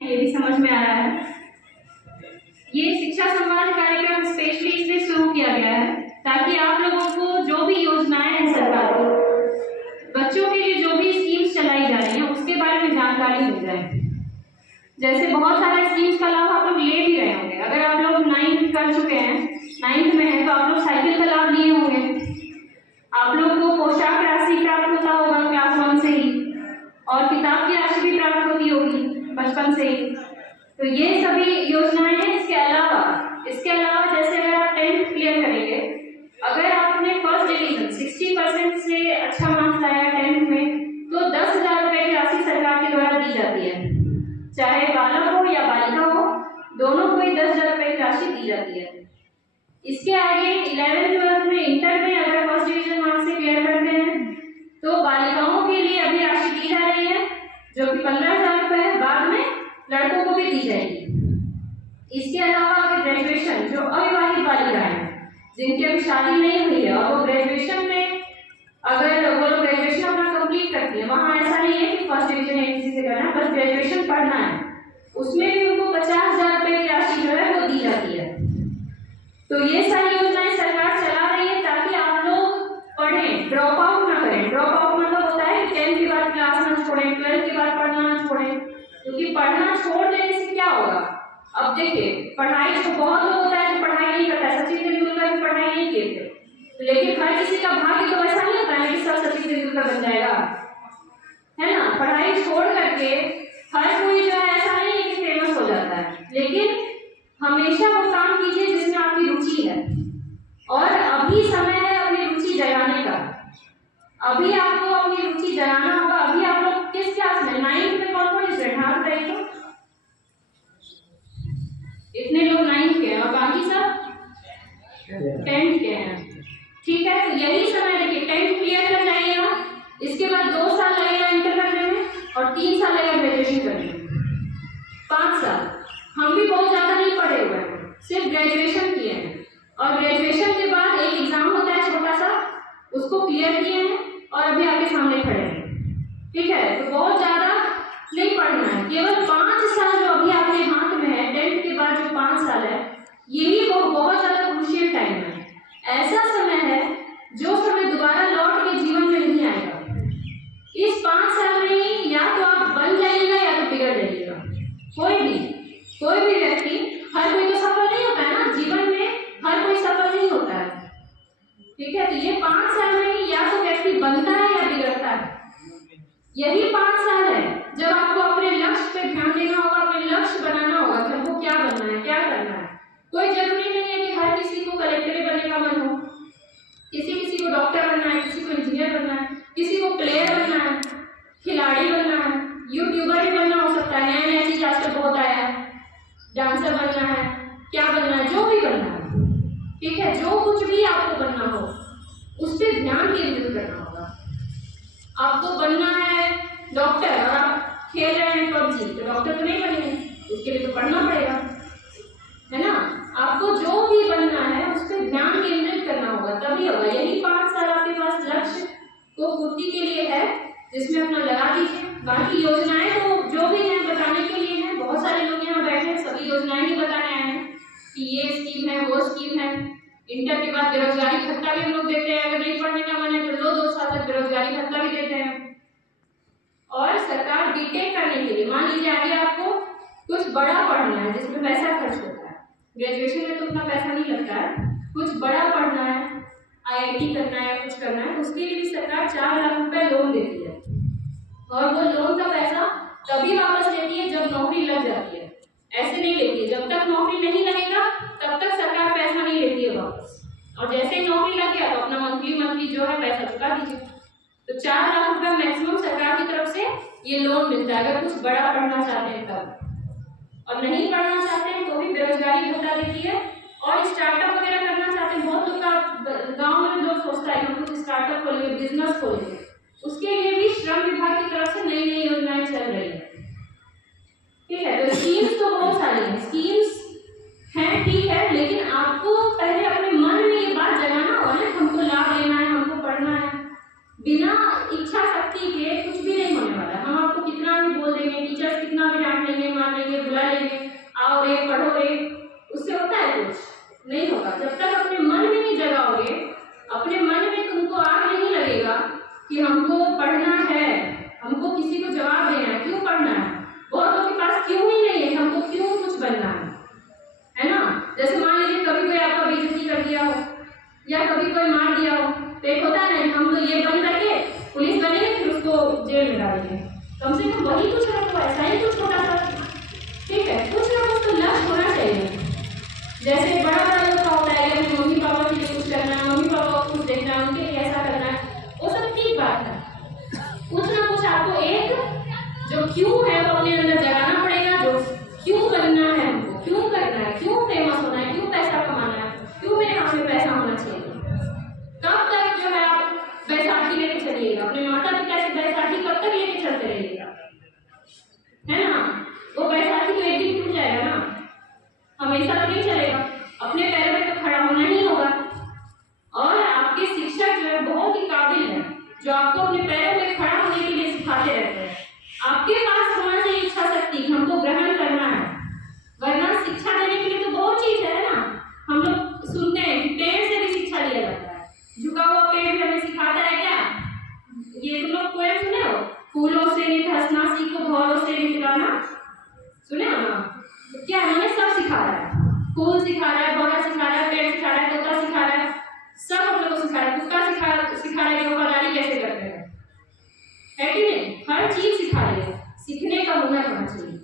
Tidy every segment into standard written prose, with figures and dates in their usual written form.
ये भी समझ में आ रहा है। ये शिक्षा संवाद कार्यक्रम स्पेशली इसलिए शुरू किया गया है ताकि आप लोगों को जो भी योजनाएं हैं सरकार की, बच्चों के लिए जो भी स्कीम्स चलाई जा रही हैं उसके बारे में जानकारी मिल जाए। जैसे बहुत सारे स्कीम्स का लाभ आप लोग ले भी रहे होंगे। अगर आप लोग 9th कर चुके हैं, 9th में हैं, तो आप लोग साइकिल का लाभ लिए होंगे। आप लोग को पोशाक राशि प्राप्त होता होगा क्लास 1 से ही, और किताब की राशि भी प्राप्त होती होगी बचपन से ही। तो ये सभी योजनाएं हैं। इसके अलावा जैसे अगर आप 10th क्लियर करेंगे, अगर आपने फर्स्ट डिवीजन 60% से अच्छा मार्क्स लाया 10th में, तो 10,000 रुपए की राशि सरकार के द्वारा दी जाती है। चाहे बालक हो या बालिका हो, दोनों को ही 10,000 रुपए की राशि दी जाती है। इसके आगे 11th 12th में, इंटर में अगर फर्स्ट डिवीजन मार्क्स से क्लियर करते हैं तो बालिकाओं के लिए अभी राशि दी जा रही है जो कि 15,000 रुपए है। बाद में लड़कों को भी दी जाएगी। इसके अलावा अगर ग्रेजुएशन, जो अविवाहित बालिकाएं हैं जिनकी अभी शादी नहीं हुई है और वो ग्रेजुएशन में, अगर वो लोग ग्रेजुएशन अपना कंप्लीट करती है, वहाँ ऐसा नहीं है कि फर्स्ट डिवीजन एक किसी से करना है, बस ग्रेजुएशन पढ़ना है, उसमें भी उनको 50,000 रुपए की राशि जो है वो दी जाती है। तो ये सारी योजनाएं सरकार चला रही है ताकि आप लोग पढ़ें, ड्रॉप आउट ना करें। ड्रॉप आउट मतलब होता है 10th के बाद क्लास ना छोड़ें, 12th के बाद पढ़ना ना छोड़ें, क्योंकि पढ़ना छोड़ देने से क्या होगा। अब देखिए, पढ़ाई तो बहुत लोग होता है जो पढ़ाई नहीं करता है। सचिन तेंदुलकर भी पढ़ाई नहीं किए थे, लेकिन हर किसी का भाग्य तो ऐसा नहीं होता है कि सब सचिन तेंदुलकर बन जाएगा, है ना। पढ़ाई छोड़ करके हर कोई जो है ऐसा नहीं है कि फेमस हो जाता है, लेकिन हमेशा वो काम कीजिए जिसमें आपकी रुचि है। और अभी समय है अपनी रुचि जगाने का। अभी आपको अपनी रुचि जगाना होगा। अभी आप लोग किस क्लास में? 9th में कौन स्टूडेंट? हाथ बताइए तो। इतने लोग 9th के हैं और बाकी सब 10th के हैं। ठीक है, तो यही समय, देखिए 10th क्लियर कर जाइएगा, इसके बाद 2 साल लगेगा इंटर करने में और 3 साल लगेगा ग्रेजुएशन करने में, 5 साल। हम भी बहुत ज्यादा नहीं पढ़े हुए हैं, सिर्फ ग्रेजुएशन किए हैं, और ग्रेजुएशन के बाद एक एग्जाम होता है छोटा सा, उसको क्लियर किए हैं और अभी आपके सामने खड़े हैं। ठीक है, तो बहुत ज्यादा नहीं पढ़ना है, केवल 5 साल जो अभी आपके हाथ में है, 10th के बाद जो 5 साल है, यही बहुत ज्यादा क्रूशियल टाइम है। ऐसा समय है जो समय दोबारा लौट के जीवन में नहीं आएगा। इस 5 साल में ही या तो आप बन जाइएगा या तो बिगड़ जाइएगा। कोई भी व्यक्ति, हर कोई तो सफल नहीं होता है ना जीवन में, हर कोई सफल नहीं होता है। ठीक है, तो ये 5 साल में ही या तो व्यक्ति बनता है या बिगड़ता है। यही 5 साल है जब आपको अपने लक्ष्य पे ध्यान देना होगा, अपने लक्ष्य बनाना होगा कि हमको क्या बनना है, क्या करना है। कोई जरूरी नहीं है कि हर किसी को कलेक्टर बनने का मन हो, किसी को डॉक्टर बनना है, किसी को इंजीनियर बनना है, किसी को प्लेयर बनना है, खिलाड़ी बनना है, यूट्यूबर भी बनना हो सकता है। नया चीज आजकल बहुत आया है, डांसर बनना है, क्या बनना है, जो भी बनना है। ठीक है, जो कुछ भी आपको बनना हो उस पर ध्यान केंद्रित करना होगा। आपको बनना है डॉक्टर और आप खेल रहे हैं PUBG, तो डॉक्टर तो नहीं बनेंगे, उसके लिए तो पढ़ना पड़ेगा, है ना। आपको जो भी बनना है उस पर ध्यान केंद्रित करना होगा, तभी होगा। यही 5 साल आपके पास लक्ष्य को पूर्ति के लिए है, जिसमें अपना लगा दीजिए। बाकी योजनाएं तो जो भी है बताने के लिए है। बहुत सारे लोग यहाँ बैठे हैं, सभी योजनाएं ही बताने आए हैं कि ये स्कीम है, वो स्कीम है। इंटर के बाद बेरोजगारी भत्ता भी हम लोग देते हैं, अगर नहीं पढ़ने का मन है तो 2 साल तक बेरोजगारी भत्ता भी देते हैं। और सरकार बीटेक करने के लिए, मान लीजिए आगे आपको कुछ बड़ा पढ़ना है जिसमें पैसा खर्च होता है, ग्रेजुएशन में तो उतना पैसा नहीं लगता है, कुछ बड़ा पढ़ना है, IIT करना है, कुछ करना है, उसके लिए भी सरकार 4 लाख रुपए लोन देती है। और वो लोन का पैसा तभी वापस लेती है जब नौकरी लग जाती है, ऐसे नहीं लेती है। जब तक नौकरी नहीं लगेगा तब तक सरकार पैसा नहीं लेती है वापस, और जैसे ही नौकरी लग गया तो अपना मंथली जो है पैसा चुका दीजिए। तो 4 लाख रुपए मैक्सिमम सरकार की तरफ से ये लोन मिलता है अगर कुछ बड़ा पढ़ना चाहते हैं तब। और नहीं पढ़ना चाहते हैं तो भी बेरोजगारी भत्ता देती है। और स्टार्टअप वगैरह करना चाहते हैं, बहुत लोग का गाँव में लोग सोचता है कि हम कुछ स्टार्टअप खोलेंगे, बिजनेस खोलेंगे, उसके लिए भी श्रम विभाग की तरफ से नई नई योजनाएं चल रही है। ठीक है, तो स्कीम्स तो बहुत सारी हैं, स्कीम्स हैं, ठीक है, लेकिन आपको पहले अपने मन में ये बात जगाना होगा ना, हमको लाभ लेना है, हमको पढ़ना है। बिना इच्छा शक्ति के कुछ भी नहीं होने वाला। हम आपको कितना भी बोल देंगे, टीचर्स कितना भी डांट लेंगे, मार लेंगे, होगा। जब तक अपने मन में नहीं जगाओगे, अपने मन में तुमको आग नहीं लगेगा कि हमको पढ़ना है, हमको किसी को जवाब देना है, क्यों पढ़ना है। बहुतों के पास क्यों ही नहीं है, हमको क्यों कुछ बनना है ना। जैसे मान लीजिए कभी कोई आपका बेइज्जती कर दिया हो या कभी कोई मार दिया हो, तो एक होता है ना, हम तो ये बन करके पुलिस बनेंगे, फिर उसको जेल में डालेंगे। कम से कम वही कुछ रखो, ऐसा ही कुछ छोटा सा, ठीक है। कुछ ना कुछ तो लक्ष्य होना चाहिए। जैसे बड़ा बड़ा लोग का होता है कि मम्मी पापा के लिए कुछ करना है, मम्मी पापा को कुछ देखना है, उनके लिए ऐसा करना है, वो सब ठीक बात है। कुछ ना कुछ आपको एक जो क्यों है वो अपने अंदर जगाना पड़ेगा। जो क्यों बनना है, हमको क्यों करना है, क्यों फेमस होना है, क्यों पैसा कमाना है, क्यों मेरे हाथ में पैसा होना चाहिए। कब तक जो है आप बैसाखी लेके चलिएगा, अपने माता पिता से बैसाखी कब तक लेके चलते रहिएगा, है ना। वो बैसाखी तो एक दिन टूट जाएगा ना, हमेशा तो नहीं चलेगा। अपने पैरों पे तो खड़ा होना ही होगा। और आपके शिक्षक जो है बहुत ही काबिल है, जो आपको अपने पैरों पे खड़ा होने के लिए सिखाते रहते हैं। आपके पास होना चाहिए इच्छा शक्ति, हमको ग्रहण करना है। वरना शिक्षा देने के लिए तो बहुत चीज है ना। हम लोग सुनते हैं कि पेड़ से भी शिक्षा लिया जाता है। झुका हुआ पेड़ भी हमें सिखाता है क्या? ये तुम लोग पोएम सुने हो, फूलों से नित हंसना सीखो, भौरों से नित गाना, सुने हो ना। तो क्या हमें सब सिखा रहा है, फूल सिखा रहा है, भौरा सिखा रहा है, पेड़ सिखा रहा है, तोता सिखा रहा है, सब हम लोग को सिखा रहा है। कुत्ता सिखा रहा है कि वफादारी कैसे करते हैं, है कि नहीं। हर चीज सिखा रही है। सीखने का हुनर होना चाहिए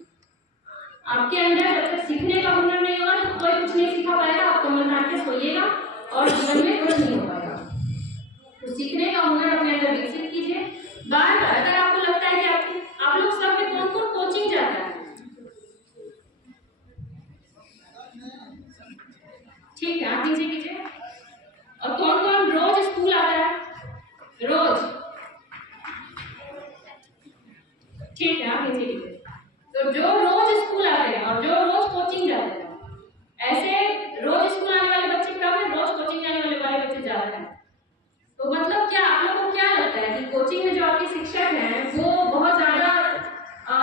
आपके अंदर। जब तक सीखने का हुनर नहीं होगा तो कोई कुछ नहीं सिखा पाएगा। आप कमर मार के सोइएगा और जीवन में कुछ नहीं हो पाएगा। तो सीखने का हुनर अपने अंदर विकसित कीजिए। बार बार अगर आपको लगता है कि आप लोग सब में कौन कौन कोचिंग जाता है, ठीक है, आप नीचे कीजिए। और कौन कौन रोज स्कूल आता है, रोज, ठीक है, आप नीचे कीजिए। तो जो रोज स्कूल आते हैं और जो रोज कोचिंग जाते हैं, ऐसे रोज स्कूल आने वाले बच्चे कम है, रोज कोचिंग आने वाले बच्चे ज्यादा हैं। तो मतलब क्या आप लोगों को क्या लगता है कि कोचिंग में जो आपके शिक्षक हैं वो बहुत ज्यादा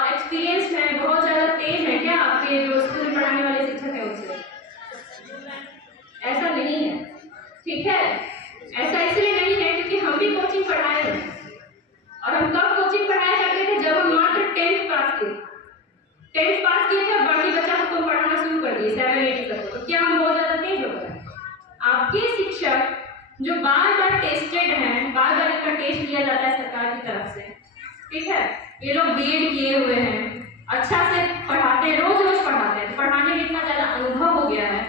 एक्सपीरियंस है, बहुत ज्यादा तेज है क्या आपके जो स्कूल पढ़ाने वाले शिक्षक है उससे? ऐसा नहीं है, ठीक है। ऐसा इसलिए नहीं है क्योंकि हम भी कोचिंग पढ़ाए हैं। और हम कब कोचिंग पढ़ाया करते थे? जब हम मात्र 10th पास किए थे, बाकी बच्चा हमको पढ़ाना शुरू कर दिए 7, 8 तक। तो क्या हम बहुत ज्यादा तेज हो गए? आपके शिक्षक जो बार बार टेस्टेड हैं, बार बार इनका टेस्ट लिया जाता है सरकार की तरफ से, ठीक है। ये लोग बीएड किए हुए हैं, अच्छा से पढ़ाते हैं, रोज रोज पढ़ाते हैं, पढ़ाने में इतना ज्यादा अनुभव हो गया है।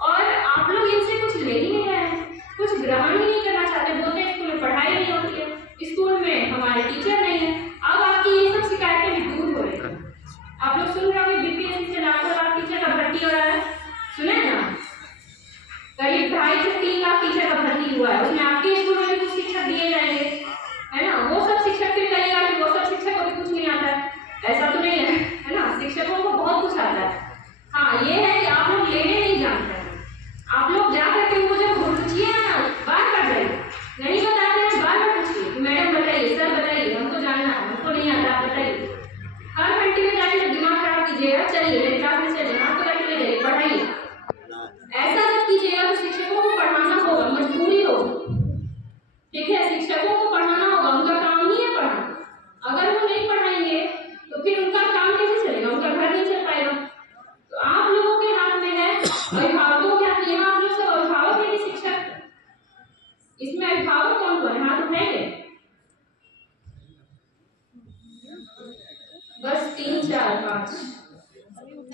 और आप लोग इनसे कुछ ले ही नहीं रहे हैं, कुछ ग्रहण ही नहीं करना चाहते। बोलते हैं स्कूल में पढ़ाई नहीं होती है, स्कूल में हमारे टीचर नहीं है। अब आपकी ये सब शिकायतें भी दूर हो रही है। आप लोग सुन रहे हो बीपीएससी से लाखों लाख टीचर का भर्ती हो रहा है, सुने ना। करीब 2.5 से 3 लाख टीचर का भर्ती हुआ है। उसमें आपके स्कूल में भी कुछ शिक्षक दिए जाएंगे, है ना। वो सब शिक्षक फिर कहेगा कि वो सब शिक्षक को भी कुछ नहीं आता है, ऐसा तो नहीं है ना। शिक्षकों को बहुत कुछ आता है। हाँ, ये है कि आप लोग लेने नहीं जानते हैं। आप लोग जाकर के उनको जब पूछिए ना, बार बार जाइए, नहीं बताते हैं बार बार पूछिए, मैडम बताइए, सर बताइए, हमको जानना है, हमको नहीं आता, बताइए। हर घंटे में जाके दिमाग खराब कीजिएगा, चलिए मेरे क्लास में चलिए, हाथ को रख ले जाइए, पढ़ाइए। ऐसा जब कीजिएगा तो शिक्षकों को पढ़ाना होगा, मजबूरी होगी, ठीक है। शिक्षकों को पढ़ाना होगा, उनका काम ही है पढ़ाना। अगर वो नहीं पढ़ाएंगे तो फिर उनका काम कैसे चलेगा, उनका घर नहीं चल पाएगा। तो आप लोगों के हाथ में है, अभिभावकों के हाथ में। आप लोग सब अभिभावक है कि शिक्षक? इसमें अभिभावक कौन कौन है, हाथ उठाएंगे? बस 3, 4, 5,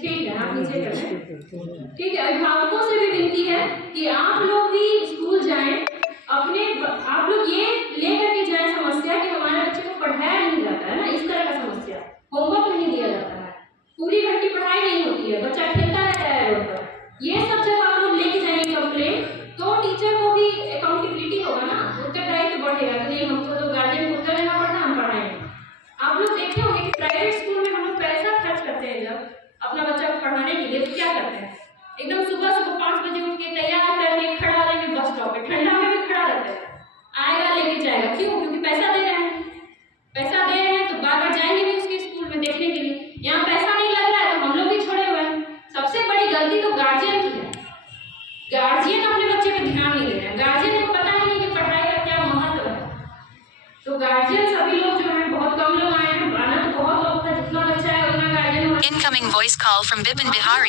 ठीक है, आप नीचे करें, ठीक है। अभिभावकों से भी विनती है कि आप लोग भी स्कूल जाएं, अपने आप लोग ये लेकर के जाए समस्या कि हमारे बच्चे को पढ़ाया नहीं जाता है ना, इस तरह का समस्या, होमवर्क नहीं दिया जाता है, पूरी घंटी पढ़ाई नहीं होती है, बच्चा खेलता रहता है रोड पर। ये सब जब आप लोग लेके जाएंगे कंप्लेन, तो टीचर को भी अकाउंटेबिलिटी होगा ना, उत्तरदायित्व तो बढ़ेगा कि नहीं, हमको तो गार्जियन को उत्तर देना पड़ता है, हम पढ़ाएंगे। आप लोग देखे होंगे कि प्राइवेट स्कूल में हम लोग पैसा खर्च करते हैं जब अपना बच्चा को पढ़ाने के लिए, तो क्या करते हैं, एकदम सुबह 5 बजे उठ के तैयार करके खड़ा रहेंगे बस स्टॉप पे, ठंडा में भी खड़ा रहता है, आएगा लेके जाएगा। क्यों? क्योंकि पैसा दे रहे हैं, पैसा दे रहे हैं तो बार बार जाएंगे भी उसके स्कूल में देखने के लिए। यहाँ पैसा नहीं लग रहा है तो हम लोग भी छोड़े हुए हैं। सबसे बड़ी गलती तो गार्जियन की है। Guardian Incoming voice call from Bipin Bihari.